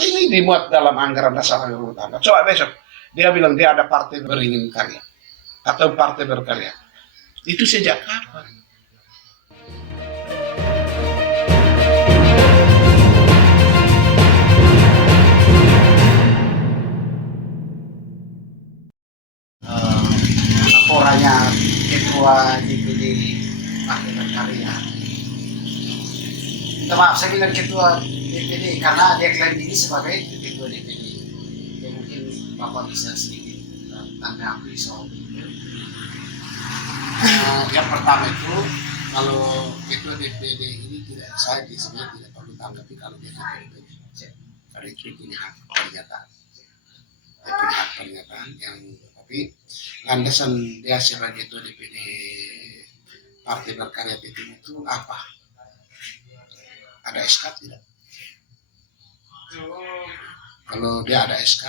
ini dibuat dalam anggaran dasar rumah tangga. Coba besok dia bilang dia ada partai beringin karya atau partai berkarya. Itu sejak kapan? Laporannya ketua DPD Partai Berkarya. Maaf, saya bilang ketua DPD karena dia klaim diri sebagai ketua DPD. Ya mungkin Bapak bisa sedikit tanggapi soal itu. Yang pertama itu, kalau ketua DPD ini tidak, saya sebenarnya tidak perlu tanggapi kalau dia ketua DPD. Karena itu punya hak pernyataan. Dia punya hak pernyataan yang, tapi landasan dia sebagai ketua DPD Partai Berkarya itu apa? Ada SK tidak? Kalau dia ada SK,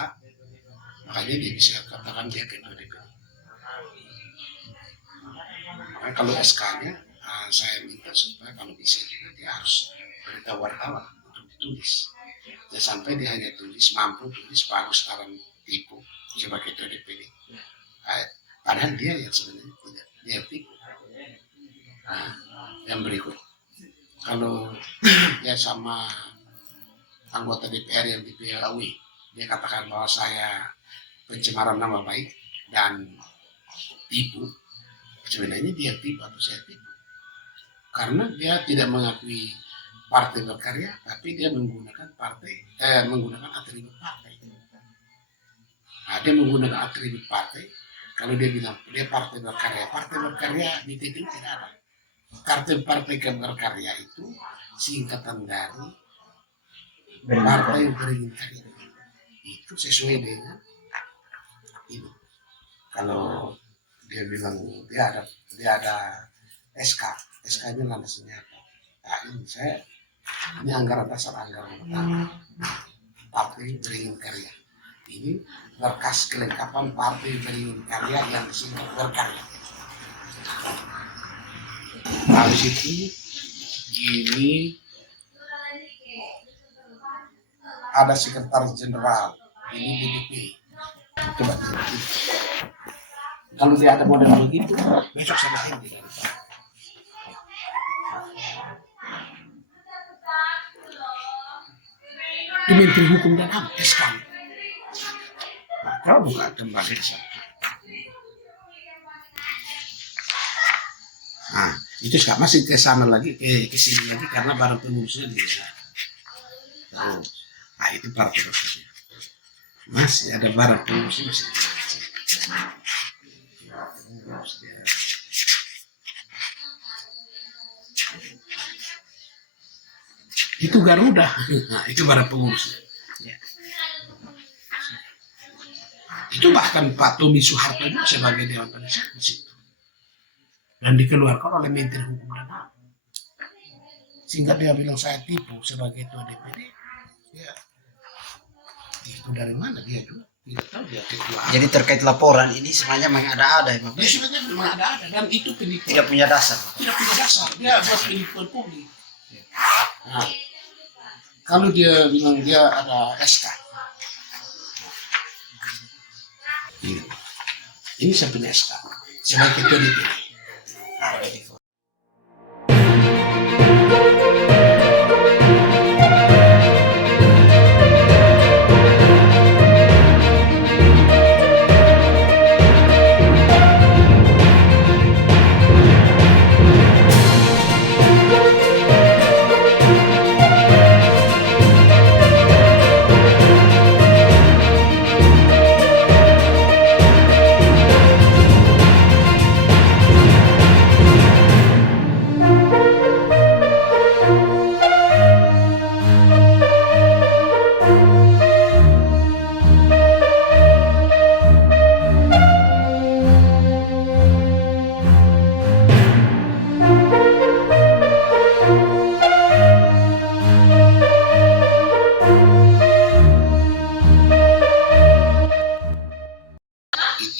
makanya dia bisa katakan dia ketua DPD. Makanya kalau SK-nya, saya minta supaya kalau bisa juga dia harus beritahu wartawan untuk ditulis. Jangan sampai dia hanya tulis, mampu tulis bagus dalam tipu sebagai ketua DPD. Padahal dia yang sebenarnya tidak, dia tipu. Yang berikut, kalau dia sama anggota DPR yang di PLW, dia katakan bahwa saya pencemaran nama baik dan tipu, sebenarnya dia tipu atau saya tipu, karena dia tidak mengakui Partai Berkarya, tapi dia menggunakan menggunakan atribut partai. Dia menggunakan atribut partai. Kalau dia bilang dia Partai Berkarya di titik tidak ada. Partai Berkarya itu singkatan dari Partai Beringin Karya. Itu sesuai dengan ini. Kalau dia bilang dia ada SK, SK-nya landasannya apa? Ini anggaran dasar anggaran utama Partai Beringin Karya. Ini berkas kelengkapan Partai Beringin Karya yang disingkat berkarya. Habis itu ini ada sekretaris jenderal, ini DPP. Coba kalau dia ada model begitu, besok saya kasih. Itu Menteri Hukum dan HAM, SK. Kalau bukan kembali ke sana. Itu sekarang masih ke sana lagi, ke sini lagi karena barang pengungsian di sana. Itu partai berkarya. Masih ada barang pengungsi masih. Itu Garuda, itu barang pengungsi. Itu bahkan Pak Tommy Soeharto juga sebagai Dewan Penasihat di situ. Dan dikeluarkan oleh Menteri Hukum dan HAM. Sehingga dia bilang saya tipu sebagai ketua DPD. Ya, tipu dari mana dia juga? Tidak tahu dia ketua. Jadi terkait laporan ini sebenarnya mengada-ada ya Pak? Sebenarnya mengada-ada dan itu penipuan. Tidak punya dasar. Tidak punya dasar. Dia buat penipuan publik. Kalau dia bilang dia ada SK. Ini saya punya SK sebagai ketua DPD.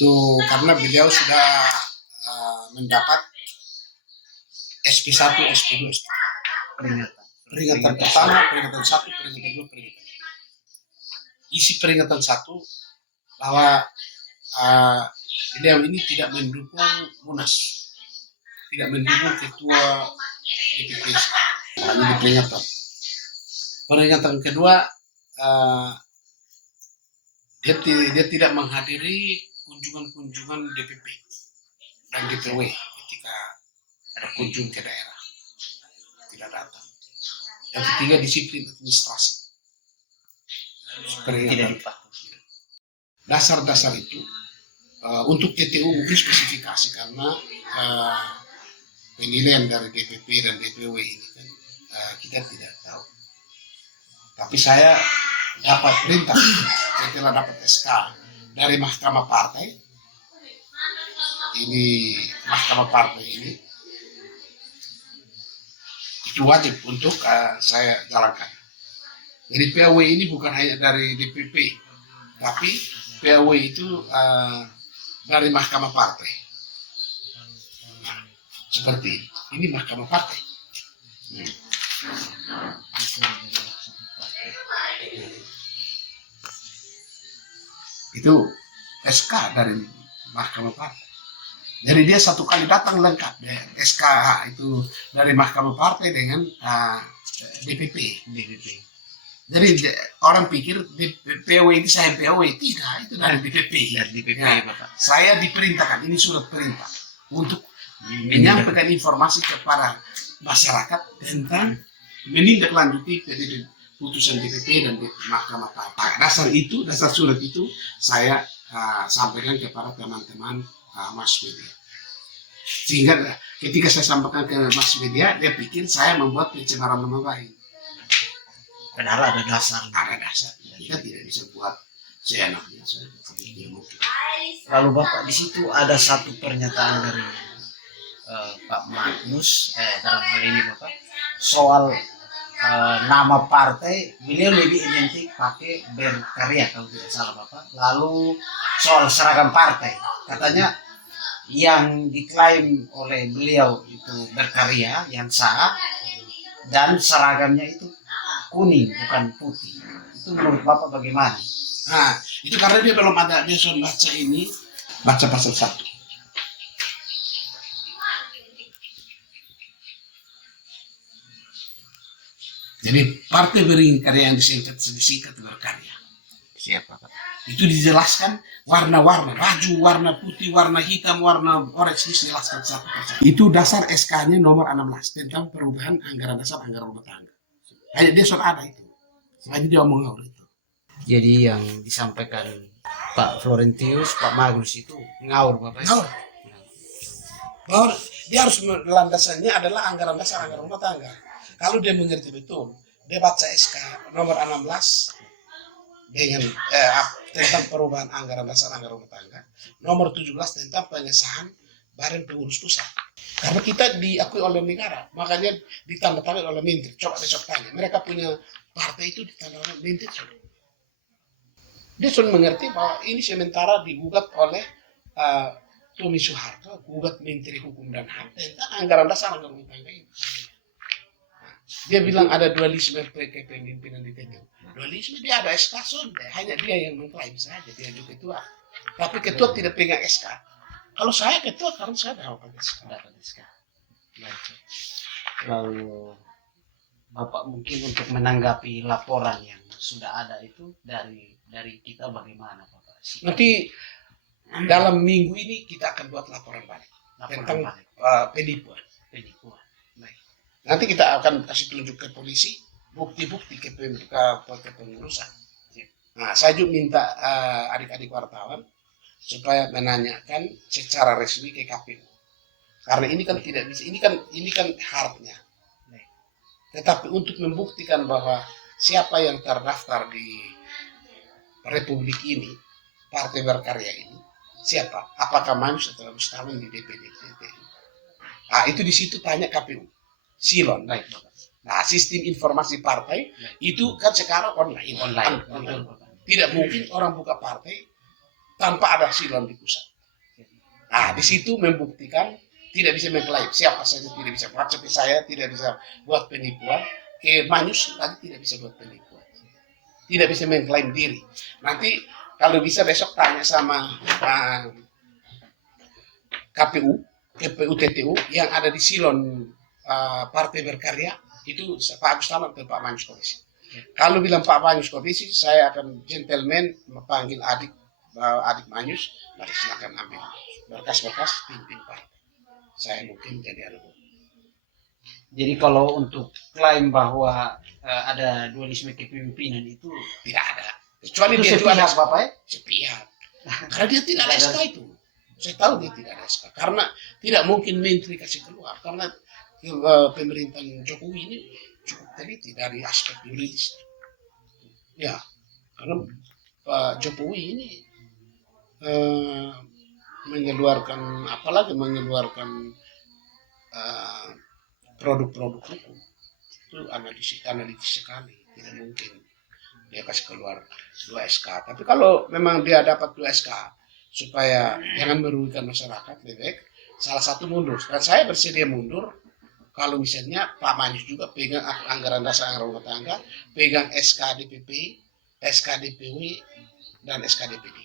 Itu karena beliau sudah mendapat SP1, SP2, SP3. Peringatan pertama, peringatan 1, peringatan 2, peringatan 3. isi peringatan satu bahwa beliau ini tidak mendukung Munas, tidak mendukung ketua DPP. Ini peringatan. Peringatan kedua, dia tidak menghadiri kunjungan DPP dan DPW ketika ada kunjung ke daerah, tidak datang. Yang ketiga, disiplin administrasi. Peringatan. Dasar-dasar itu untuk TTU mungkin spesifikasi karena penilaian dari DPP dan DPW ini kan kita tidak tahu. Tapi saya dapat perintah setelah dapat SK dari Mahkamah Partai. Ini Mahkamah Partai ini itu wajib untuk saya jalankan. Jadi PAW ini bukan hanya dari DPP, tapi PAW itu dari Mahkamah Partai. Nah, seperti ini Mahkamah Partai. Itu SK dari Mahkamah Partai. Jadi dia satu kali datang lengkap SK itu dari Mahkamah Partai dengan DPP. Jadi orang pikir PAW itu saya PAW, tidak, itu dari DPP. Dari DPP ya. Saya diperintahkan, ini surat perintah untuk menyampaikan informasi kepada masyarakat tentang menindaklanjuti putusan DPP dan Mahkamah Partai. Dasar surat itu saya sampaikan kepada teman-teman mass media. Sehingga ketika saya sampaikan ke mass media, dia pikir saya membuat pencemaran nama baik. Padahal ada dasar. Ada dasar. Kita tidak bisa buat seenaknya. Lalu Bapak, di situ ada satu pernyataan dari Pak Magnus dalam hal ini Bapak soal nama partai, beliau lebih identik pakai berkarya kalau tidak salah Bapak. Lalu soal seragam partai, katanya yang diklaim oleh beliau itu berkarya yang sah dan seragamnya itu kuning bukan putih. Itu menurut Bapak bagaimana? Nah, itu karena dia belum ada, dia sudah baca ini, baca pasal 1. Jadi partai berkarya yang disingkat berkarya. Siapa Pak? Itu dijelaskan warna-warna, baju warna putih, warna hitam, warna orange, dijelaskan satu persatu. Itu dasar SK-nya nomor 16 tentang perubahan anggaran dasar anggaran rumah tangga. Hanya dia sudah ada itu. Hanya dia mengaur itu. Jadi yang disampaikan Pak Florentius, Pak Magnus itu ngaur Bapak? Ngaur. Bahwa dia harus landasannya adalah anggaran dasar anggaran rumah tangga. Kalau dia mengerti betul, dia baca SK nomor 16 dengan tentang perubahan anggaran dasar anggaran rumah tangga, nomor 17 tentang pengesahan Badan Pengurus Pusat. Karena kita diakui oleh negara, makanya ditandatangani oleh Menteri. Coba besok tanya, mereka punya partai itu ditandatangani Menteri. Dia sudah mengerti bahwa ini sementara digugat oleh Tommy Soeharto, gugat Menteri Hukum dan HAM tentang anggaran dasar anggaran rumah tangga ini. Dia bilang ada dualisme kepemimpinan di TTU. Dualisme dia ada SK sonde, hanya dia yang mengklaim saja, dia juga ketua. Tapi ketua tidak pegang SK. Kalau saya ketua karena saya dapat SK. Lalu Bapak mungkin untuk menanggapi laporan yang sudah ada itu dari kita bagaimana Bapak? Nanti dalam minggu ini kita akan buat laporan balik tentang penipuan. Nanti kita akan kasih tunjuk ke polisi bukti-bukti kepengurusan. Nah, saya juga minta adik-adik wartawan supaya menanyakan secara resmi ke KPU. Karena ini kan tidak bisa, ini kan hardnya. Tetapi untuk membuktikan bahwa siapa yang terdaftar di Republik ini, Partai Berkarya ini, siapa? Apakah Manus atau Mustamin di DPD? Nah, itu di situ tanya KPU. Silon. Nah, sistem informasi partai itu kan sekarang online. Tidak mungkin orang buka partai tanpa ada silon di pusat. Nah, di situ membuktikan tidak bisa mengklaim. Siapa saja tidak bisa. Seperti saya tidak bisa buat penipuan. Manus tadi tidak bisa buat penipuan. tidak bisa mengklaim diri. Nanti kalau bisa besok tanya sama KPU, TTU yang ada di Silon Partai Berkarya itu Pak Agus Talam atau Pak Manus Komisi. Kalau bilang Pak Manus Komisi, saya akan gentleman memanggil adik Manus, mari silakan ambil berkas-berkas pimpin partai. Saya mungkin jadi anak. Jadi kalau untuk klaim bahwa ada dualisme kepemimpinan itu tidak ada. Kecuali itu dia juga ada Bapak ya? sepihak. Karena dia tidak ada SK itu. Saya tahu dia tidak ada SK. Karena tidak mungkin menteri kasih keluar. Karena pemerintahan Jokowi ini cukup teliti dari aspek yuridis. Ya, karena Pak Jokowi ini mengeluarkan produk-produk hukum itu analitis sekali, tidak mungkin dia kasih keluar 2 SK. Tapi kalau memang dia dapat 2 SK supaya jangan merugikan masyarakat, lebih baik salah satu mundur. Dan saya bersedia mundur kalau misalnya Pak Manus juga pegang anggaran dasar anggaran rumah tangga, pegang SK DPP, SK DPW, dan SK DPD.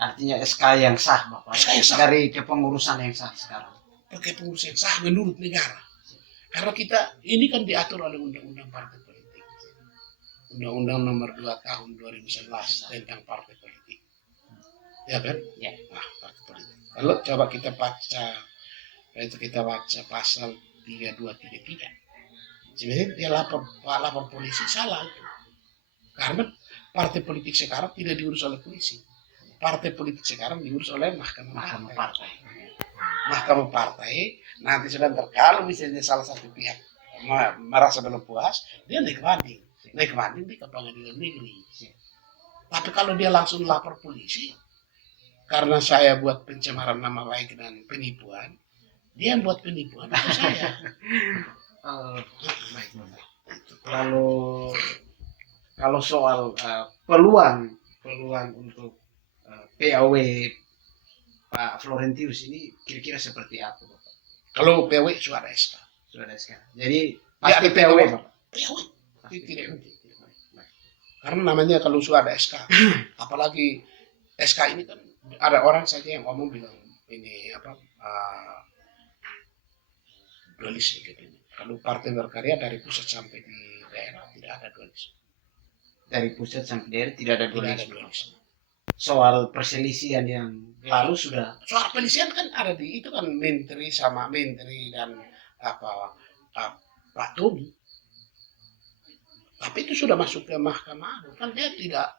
Artinya SK yang sah Bapak. SK yang sah. Dari kepengurusan yang sah sekarang. Kepengurusan yang sah menurut negara. Karena kita ini kan diatur oleh Undang-Undang Partai Politik. Undang-Undang nomor 2 tahun 2011 tentang partai politik. Ya kan? Ya. Nah, partai politik. Kalau coba kita baca pasal 3233. Sebenarnya dia lapor polisi salah itu. Karena partai politik sekarang tidak diurus oleh polisi. Partai politik sekarang diurus oleh Mahkamah Partai. Mahkamah Partai nanti sedang kalau misalnya salah satu pihak merasa belum puas, dia naik banding di ke pengadilan negeri. Tapi kalau dia langsung lapor polisi karena saya buat pencemaran nama baik dan penipuan, dia yang buat penipuan itu saya. Kalau soal peluang untuk PAW Pak Florentius ini kira-kira seperti apa Bapak? Kalau PW sudah ada SK. Jadi pasti ada PAW Bapak? PW. Tidak mungkin. Karena namanya kalau sudah ada SK, apalagi SK ini kan ada orang saja yang ngomong bilang ini dualisme gitu. Kalau Partai Berkarya dari pusat sampai di daerah tidak ada dualisme. Dari pusat sampai daerah tidak ada dualisme. Soal perselisihan yang lalu sudah. Soal perselisihan kan ada di itu kan menteri sama menteri dan Pak Tommy. Tapi itu sudah masuk ke mahkamah kan dia tidak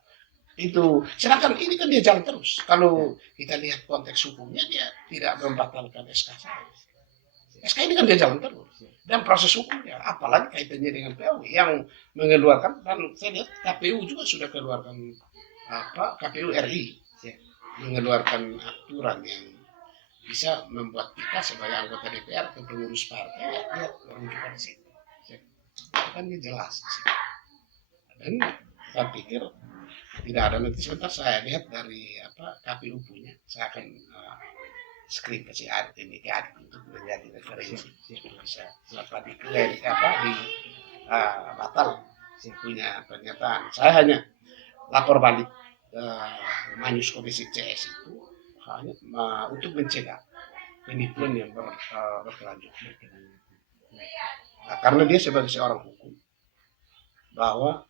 itu. Sedangkan ini kan dia jalan terus. Kalau kita lihat konteks hukumnya dia tidak membatalkan SK saya. SK ini kan dia jalan terus. Dan proses hukumnya apalagi kaitannya dengan PAW yang mengeluarkan dan saya lihat KPU juga sudah keluarkan KPU RI mengeluarkan aturan yang bisa membuat kita sebagai anggota DPR atau pengurus partai ya menunjukkan situ. Kan ini jelas sih. Dan saya pikir tidak ada nanti sebentar saya lihat dari KPU punya, saya akan screen ke si Adit ini ke Adit untuk menjadi referensi bisa dapat di batal punya pernyataan. Saya hanya lapor balik Manus Komisi CS itu hanya untuk mencegah penipuan yang berkelanjutan. Nah, karena dia sebagai seorang hukum bahwa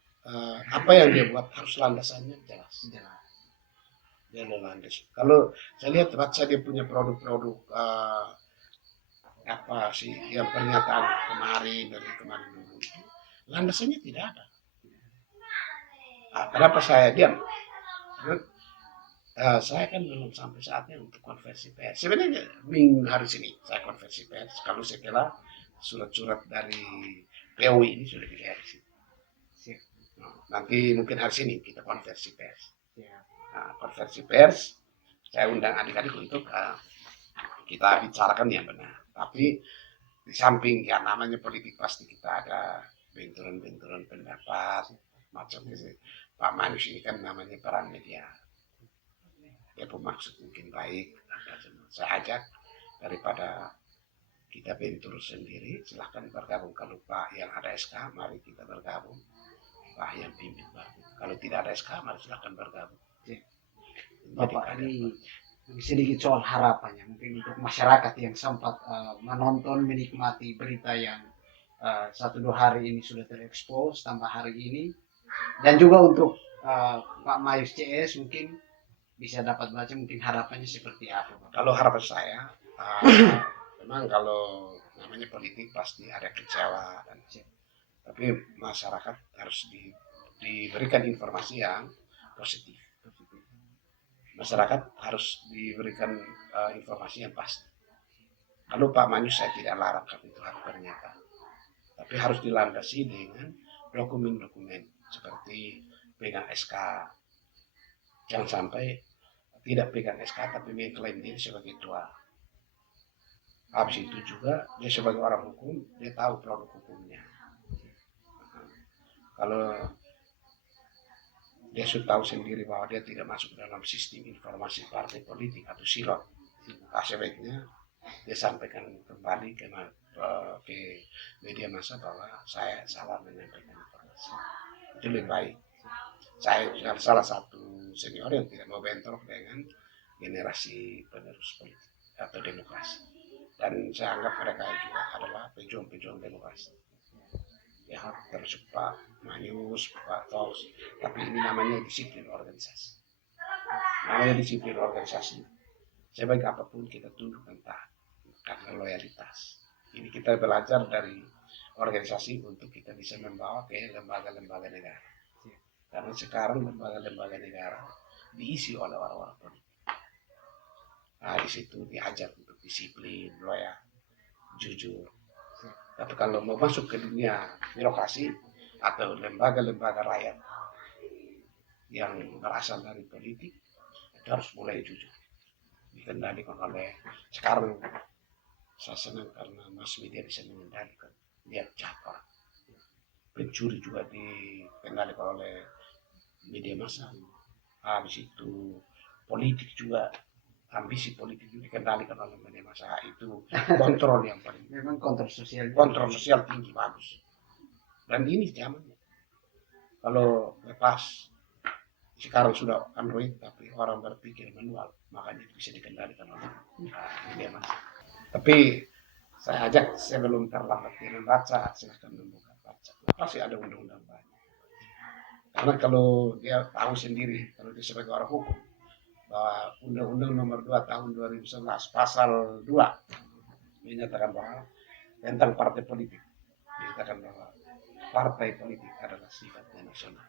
apa yang dia buat harus landasannya jelas. Dia landas. Kalau saya lihat baca dia punya produk-produk yang pernyataan kemarin dulu itu landasannya tidak ada. Kenapa saya diam? Saya kan belum sampai saatnya untuk konversi pers. Sebenarnya minggu hari ini saya konversi pers. Kalau setelah surat-surat dari POI ini sudah dilihat di situ. Nanti mungkin hari ini kita konversi pers. Konversi pers, saya undang adik-adik untuk kita bicarakan yang benar. Tapi di samping ya namanya politik pasti kita ada benturan-benturan pendapat macam itu. Pak Manus ini kan namanya peran media. Dia bermaksud mungkin baik. Saya ajak daripada kita bentur sendiri, silahkan bergabung. Kalau Pak yang ada SK, mari kita bergabung. yang pimpin partai. Kalau tidak ada SK, mari silakan bergabung. Bapak, ini sedikit soal harapannya mungkin untuk masyarakat yang sempat menonton menikmati berita yang 1-2 hari ini sudah terekspos tambah hari ini, dan juga untuk Pak Mayus CS mungkin bisa dapat baca mungkin harapannya seperti apa, Pak? Kalau harapan saya, memang kalau namanya politik pasti ada kecewa, tapi masyarakat harus diberikan informasi yang positif. Masyarakat harus diberikan informasi yang pasti. Kalau Pak Mayus saya tidak larang itu hak pernyataan, tapi harus dilandasi dengan dokumen-dokumen seperti pegang SK. Jangan sampai tidak pegang SK tapi mengklaim diri sebagai ketua. Habis itu juga dia sebagai orang hukum, dia tahu produk hukumnya. Kalau dia sudah tahu sendiri bahwa dia tidak masuk dalam sistem informasi partai politik atau silot, sebaiknya dia sampaikan kembali ke media massa bahwa saya salah menyampaikan informasi. Itu lebih baik. Saya salah satu senior yang tidak mau bentrok dengan generasi penerus politik atau demokrasi, dan saya anggap mereka juga adalah pejuang-pejuang demokrasi. Ya, termasuk Pak Mayus, Pak Tos, tapi ini namanya disiplin organisasi. Namanya disiplin organisasi. Sebaik apapun kita tundukkan taat karena loyalitas. Ini kita belajar dari organisasi untuk kita bisa membawa ke lembaga-lembaga negara. Karena sekarang lembaga-lembaga negara diisi oleh orang-orang politik. Nah, di situ diajar untuk disiplin, loyal, jujur. Tapi kalau mau masuk ke dunia birokrasi atau lembaga-lembaga rakyat yang berasal dari politik, itu harus mulai jujur. Dikendalikan oleh, sekarang saya senang karena mass media bisa mengendalikan. Lihat siapa. Pencuri juga dikendalikan oleh media massa. Habis itu politik juga, ambisi politik juga dikendalikan oleh media massa. Itu kontrol yang paling. Memang kontrol sosial Tinggi, bagus. Dan ini zamannya. Kalau lepas sekarang sudah Android, tapi orang berpikir manual, makanya bisa dikendalikan oleh media massa. Tapi saya ajak sebelum terlambat membaca, silahkan membuka baca. Pasti ada undang-undang banyak. Karena kalau dia tahu sendiri, kalau dia sebagai orang hukum, bahwa Undang-Undang Nomor 2 Tahun 2011 Pasal 2 menyatakan bahwa tentang partai politik, menyatakan bahwa partai politik adalah sifatnya nasional,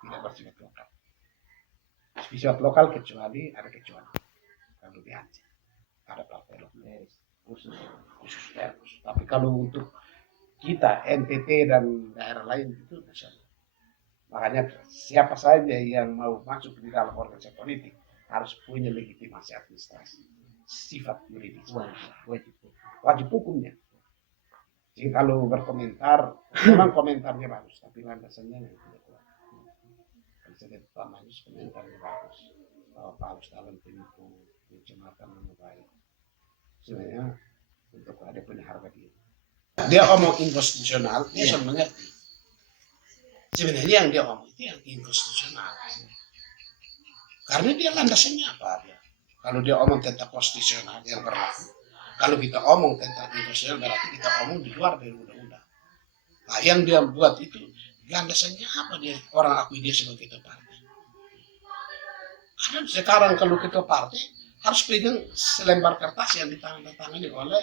tidak bersifat lokal. Sifat lokal kecuali ada kecuali. Kalau di Aceh ada partai lokal khusus daerah. Tapi kalau untuk kita NTT dan daerah lain itu nasional. Makanya siapa saja yang mau masuk di dalam organisasi politik harus punya legitimasi administrasi, sifat yuridis, wajib hukumnya. Jadi kalau berkomentar, memang komentarnya bagus, tapi landasannya yang tidak kuat. Kalau saya lihat Pak Mayus komentarnya bagus, bahwa Pak Agus dalam penipu, pencemaran nama baik. Sebenarnya untuk ada punya harga diri. Dia omong inkonstitusional, dia sudah mengerti. Sebenarnya yang dia omong itu yang inkonstitusional. Karena dia landasannya apa dia? Kalau dia omong tentang konstitusional yang berlaku, kalau kita omong tentang inkonstitusional berarti kita omong di luar dari undang-undang. Nah, yang dia buat itu landasannya apa dia? Orang akui dia sebagai ketua partai. Karena sekarang kalau ketua partai harus pegang selembar kertas yang ditandatangani oleh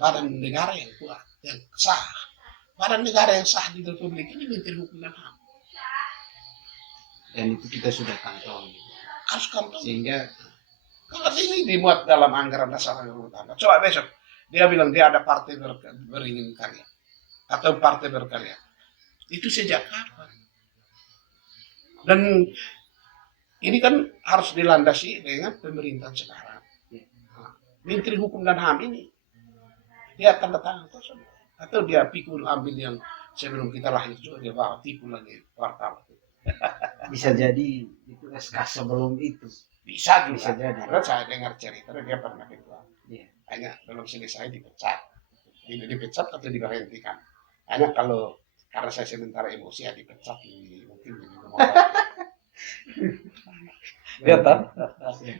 badan negara yang kuat, yang sah. Badan negara yang sah di Republik ini Menteri Hukum dan HAM. Dan itu kita sudah kantong. Harus kantong. Sehingga kalau ini dimuat dalam anggaran dasar rumah tangga. Coba besok dia bilang dia ada partai beringin karya atau partai berkarya. Itu sejak kapan? Dan ini kan harus dilandasi dengan pemerintahan sekarang. Menteri Hukum dan HAM ini dia tanda tangan tersebut. Atau dia pikul ambil yang sebelum kita lahir juga dia bawa tipu lagi wartawan. bisa jadi itu SK sebelum itu. Bisa juga. Bisa jadi. Karena saya dengar cerita dia pernah ketua. Yeah. Hanya belum selesai dipecat. Tidak dipecat atau diberhentikan. Hanya kalau karena saya sementara emosi ya dipecat mungkin lebih mengobati. Ya toh.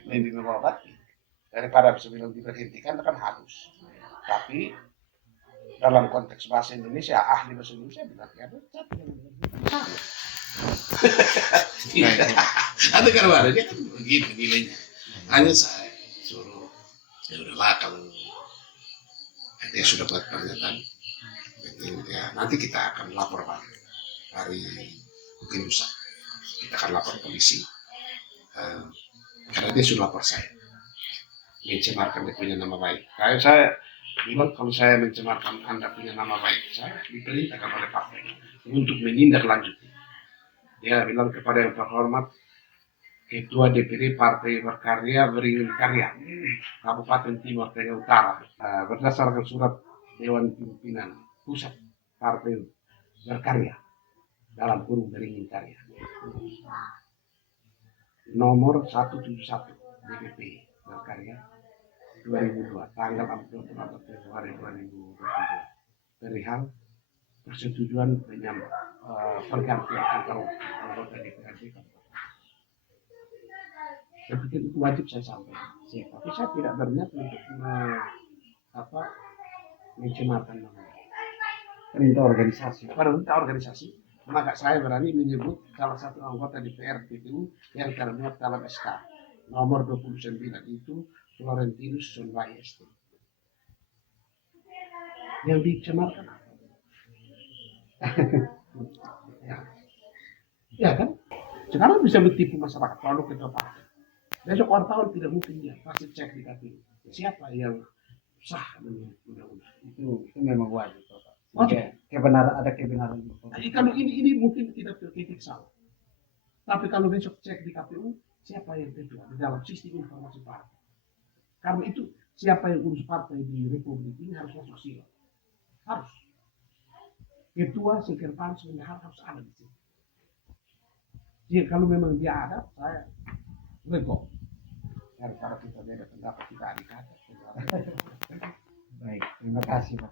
Lebih mengobati daripada sebelum diberhentikan kan halus. Tapi dalam konteks bahasa Indonesia, ahli bahasa Indonesia bilang ya pecat. Tidak. Ada kan ada dia kan begitu nilainya. Hanya saya suruh ya udahlah kalau dia sudah buat pernyataan, ya nanti kita akan lapor Pak hari mungkin lusa. Kita akan lapor polisi karena dia sudah lapor saya mencemarkan dia punya nama baik. Kayak saya bilang kalau saya mencemarkan Anda punya nama baik, saya diperintahkan oleh partai untuk menindaklanjuti. Dia bilang kepada yang terhormat Ketua DPD Partai Berkarya Beringin Karya Kabupaten Timur Tengah Utara berdasarkan surat Dewan Pimpinan Pusat Partai Berkarya dalam kurung Beringin Karya nomor 171 DPP Berkarya 2002 tanggal 24 Februari 2022 perihal persetujuan pergantian antar anggota DPRD. Saya pikir itu wajib saya sampaikan. Tapi saya tidak berniat untuk mencemarkan nama. Perintah organisasi. Perintah organisasi, maka saya berani menyebut salah satu anggota DPR PPU yang termuat dalam SK nomor 29 itu Florentinus Sonwai ST. Yang dicemarkan apa? Ya kan? Sekarang bisa mentipu masyarakat kalau ketua partai. Besok wartawan tidak mungkin dia pasti cek di KPU siapa yang sah menurut undang-undang. Itu memang wajib, Pak. Wajib. Kebenaran ada kebenaran. Kalau ini mungkin tidak terkritik salah. Tapi kalau besok cek di KPU siapa yang ketua di dalam sistem informasi partai. Karena itu siapa yang urus partai di Republik ini harus masuk silang. Harus. Ketua, sekretaris, bendahara harus ada di sini. Jadi kalau memang dia ada, saya rego. Daripada kita beda pendapat kita adik-adik. Baik, terima kasih Pak.